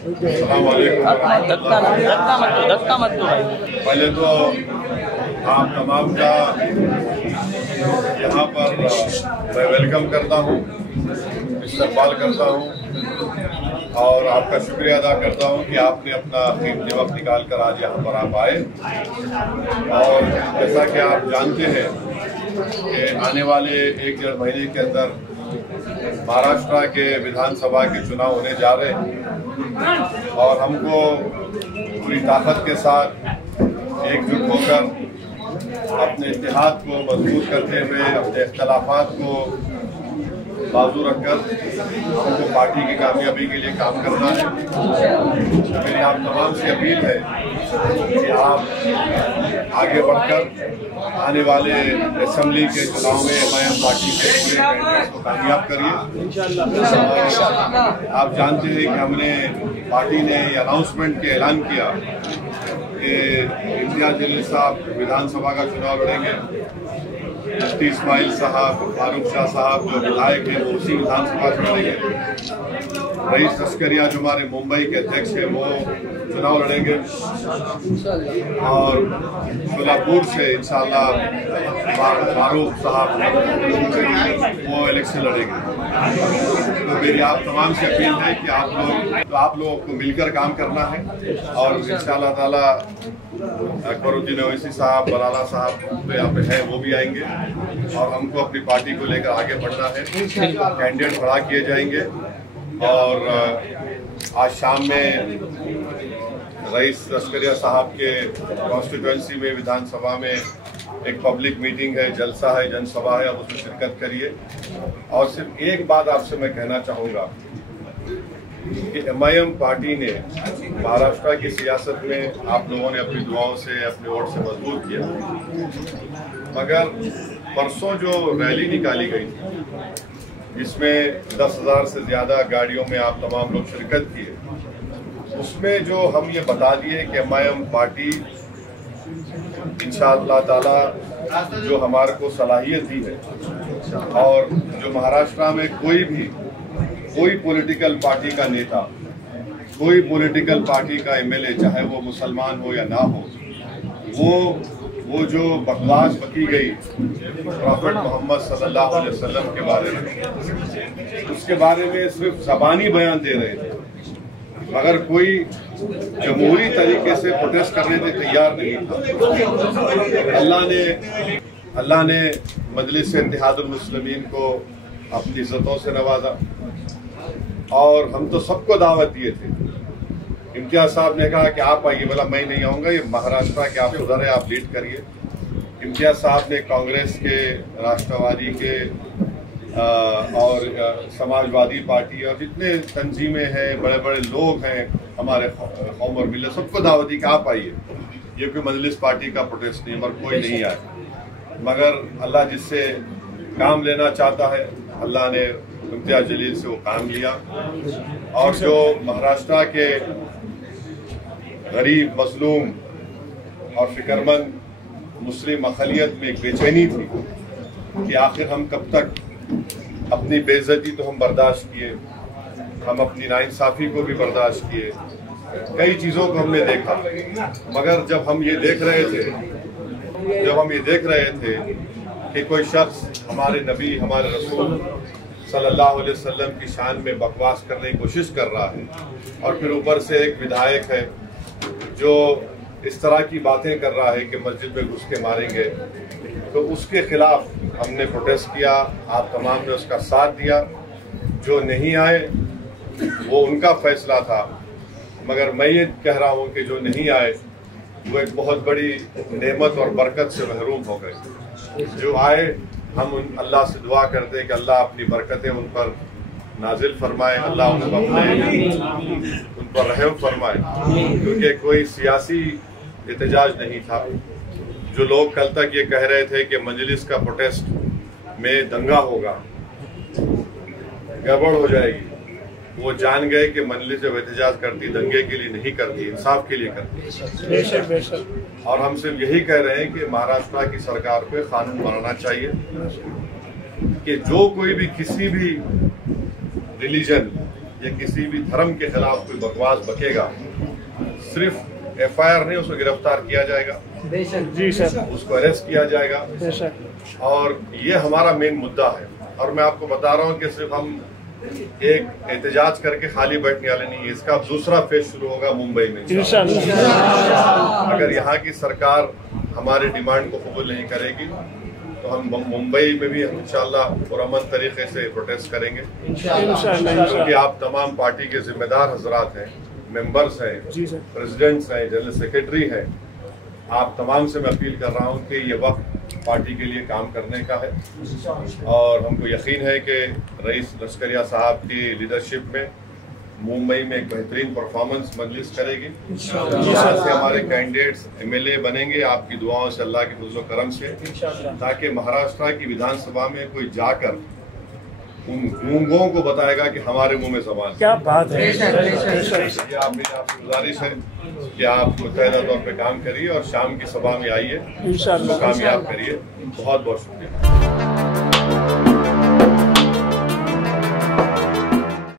धक्का मत दो भाई। पहले तो आप तमाम का यहाँ पर मैं वेलकम करता हूँ, इस्तकबाल करता हूँ और आपका शुक्रिया अदा करता हूँ कि आपने अपना कीमती वक्त निकाल कर आज यहाँ पर आप आए। और जैसा कि आप जानते हैं कि आने वाले 1-1.5 महीने के अंदर महाराष्ट्र के विधानसभा के चुनाव होने जा रहे हैं और हमको पूरी ताकत के साथ एकजुट होकर अपने इत्तेहाद को मजबूत करते हुए अपने इख्तलाफात को बाजू रखकर हमको पार्टी की कामयाबी के लिए काम करना है। मेरी आप तमाम से अपील है कि आप आगे बढ़कर आने वाले असेंबली के चुनाव में एमआईएम पार्टी के पूरे कैंडिडेट्स को कामयाब करिए। आप जानते हैं कि हमने पार्टी ने अनाउंसमेंट के ऐलान किया कि इम्तियाज जलील साहब विधानसभा का चुनाव लड़ेंगे। मुफ्ती इस्माइल साहब, फारूक शाह साहब जो विधायक हैं वो उसी विधानसभा से लड़ेंगे। रईस लश्करिया जो हमारे मुंबई के अध्यक्ष हैं वो चुनाव लड़ेंगे और सोलापुर से इंशाअल्लाह फारूक साहब वो इलेक्शन लड़ेंगे। तो मेरी आप तमाम से अपील है कि आप लोगों को मिलकर काम करना है और इंशाअल्लाह ताला अकबरुद्दीन ओवैसी साहब, बलाला साहब तो यहाँ पे हैं, वो भी आएंगे और हमको अपनी पार्टी को लेकर आगे बढ़ना है। कैंडिडेट खड़ा किए जाएंगे और आज शाम में रईस लश्करिया साहब के कॉन्स्टिट्यूएंसी में विधानसभा में एक पब्लिक मीटिंग है, जलसा है, जनसभा है, आप उसमें शिरकत करिए। और सिर्फ एक बात आपसे मैं कहना चाहूँगा कि एमआईएम पार्टी ने महाराष्ट्र की सियासत में आप लोगों ने अपनी दुआओं से, अपने वोट से मजबूत किया, मगर परसों जो रैली निकाली गई थी जिसमें 10,000 से ज़्यादा गाड़ियों में आप तमाम लोग शिरकत किए, उसमें जो हम ये बता दिए कि एमआईएम पार्टी इंशाअल्लाह ताला जो हमारे को सलाहियत दी है और जो महाराष्ट्र में कोई पॉलिटिकल पार्टी का नेता, कोई पॉलिटिकल पार्टी का एमएलए, चाहे वो मुसलमान हो या ना हो, वो जो बकवास बकी गई प्रॉफेट मोहम्मद सल्लल्लाहु अलैहि वसल्लम के बारे में, उसके बारे में सिर्फ ज़बानी बयान दे रहे थे मगर कोई जमहूरी तरीके से प्रोटेस्ट करने के तैयार नहीं था। अल्लाह ने मजलिस इत्तेहादुल मुस्लिमीन को अपनी इज्जतों से नवाजा और हम तो सबको दावत दिए थे। इम्तियाज साहब ने कहा कि आप आइए, बोला मैं नहीं आऊँगा, ये महाराष्ट्र के आप उधर है, आप लीड करिए। इम्तियाज साहब ने कांग्रेस के, राष्ट्रवादी के और समाजवादी पार्टी और जितने तंजीमें हैं, बड़े बड़े लोग हैं हमारे कौम और मिल्लत, सबको दावत दी कि आप आइए। ये कोई मजलिस पार्टी का प्रोटेस्ट नहीं, मगर कोई नहीं आया। मगर अल्लाह जिससे काम लेना चाहता है, अल्लाह ने इम्तियाज जलील से वो काम लिया और जो महाराष्ट्र के गरीब, मजलूम और फिक्रमंद मुस्लिम अक़लियत में एक बेचैनी थी कि आखिर हम कब तक अपनी बेइज्जती तो हम बर्दाश्त किए, हम अपनी नाइंसाफ़ी को भी बर्दाश्त किए, कई चीज़ों को हमने देखा, मगर जब हम ये देख रहे थे कि कोई शख्स हमारे नबी, हमारे रसूल सल्लल्लाहु अलैहि वसल्लम की शान में बकवास करने की कोशिश कर रहा है और फिर ऊपर से एक विधायक है जो इस तरह की बातें कर रहा है कि मस्जिद में घुस के मारेंगे, तो उसके खिलाफ हमने प्रोटेस्ट किया। आप तमाम ने उसका साथ दिया। जो नहीं आए वो उनका फैसला था, मगर मैं ये कह रहा हूँ कि जो नहीं आए वो एक बहुत बड़ी नेमत और बरकत से महरूम हो गए। जो आए हम अल्लाह से दुआ करते हैं कि अल्लाह अपनी बरकतें उन पर नाजिल फरमाए, अल्लाह उन पर रहम फरमाए, क्योंकि कोई सियासी एहतजाज नहीं था। जो लोग कल तक ये कह रहे थे कि मजलिस का प्रोटेस्ट में दंगा होगा, गड़बड़ हो जाएगी, वो जान गए कि मजलिस जब एहतजाज करती दंगे के लिए नहीं करती, इंसाफ के लिए करती। बेशक। और हम सिर्फ यही कह रहे हैं कि महाराष्ट्र की सरकार पे कानून बनाना चाहिए कि जो कोई भी किसी भी रिलीजन या किसी भी धर्म के खिलाफ कोई बकवास बकेगा, सिर्फ FIR नहीं, उसको गिरफ्तार किया जाएगा, जी सर, उसको अरेस्ट किया जाएगा। और ये हमारा मेन मुद्दा है। और मैं आपको बता रहा हूँ कि सिर्फ हम एक एहतजाज करके खाली बैठने वाले नहीं है, इसका दूसरा फेज शुरू होगा मुंबई में। अगर यहाँ की सरकार हमारे डिमांड को कबूल नहीं करेगी तो हम मुंबई में भी इंशाल्लाह पुरअमन तरीके से प्रोटेस्ट करेंगे, क्योंकि आप तमाम पार्टी के जिम्मेदार हजरात हैं, मेंबर्स हैं, प्रेसिडेंट्स हैं, जनरल सेक्रेटरी हैं। आप तमाम से मैं अपील कर रहा हूं कि ये वक्त पार्टी के लिए काम करने का है और हमको यकीन है कि रईस लश्करिया साहब की लीडरशिप में मुंबई में एक बेहतरीन परफॉर्मेंस मजलिस करेगी। यहाँ से हमारे कैंडिडेट्स MLA बनेंगे आपकी दुआओं से, अल्लाह के फजल करम से, ताकि महाराष्ट्र की विधानसभा में कोई जाकर उन गूंगों को बताएगा कि हमारे मुंह में ज़बान। क्या बात है। ये मेरी आपसे गुजारिश है कि आप मुतहदा तौर पे काम करिए और शाम की सभा में आइए, उसको कामयाब करिए। बहुत बहुत शुक्रिया।